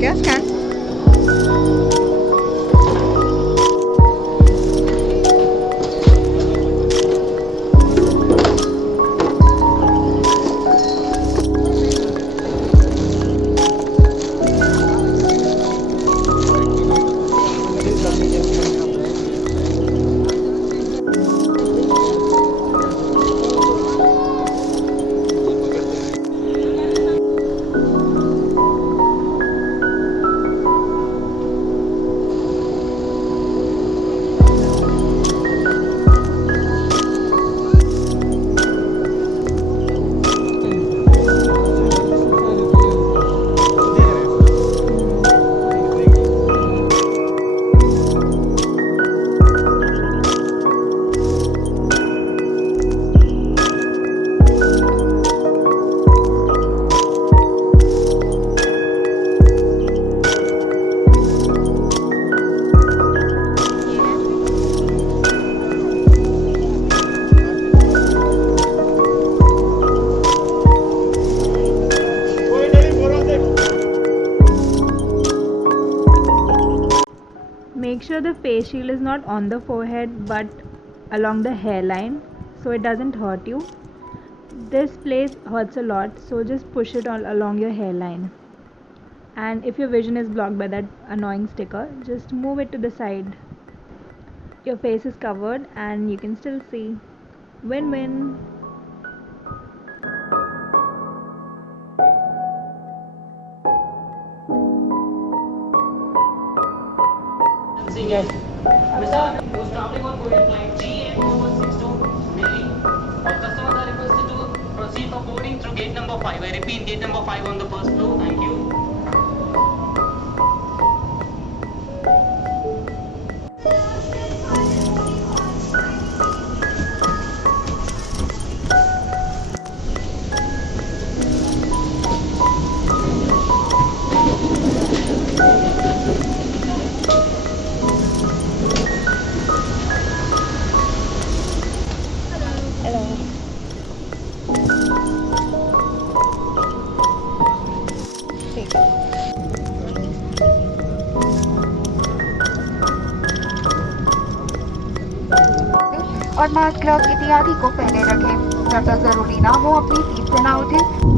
क्या scan Make sure the face shield is not on the forehead but along the hairline so it doesn't hurt you. This place hurts a lot, so just push it all along your hairline. And if your vision is blocked by that annoying sticker, just move it to the side. Your face is covered and you can still see. Win-win. Yes. Mr. who's traveling on Korean flight GM4162 Delhi, all customers are requested to proceed for boarding through gate number 5. I repeat, gate number 5 on the first floor. Thank you. और mask, gloves इत्यादि को पहने रखें। जब तक जरूरी ना हो अपनी सीट से ना उठें।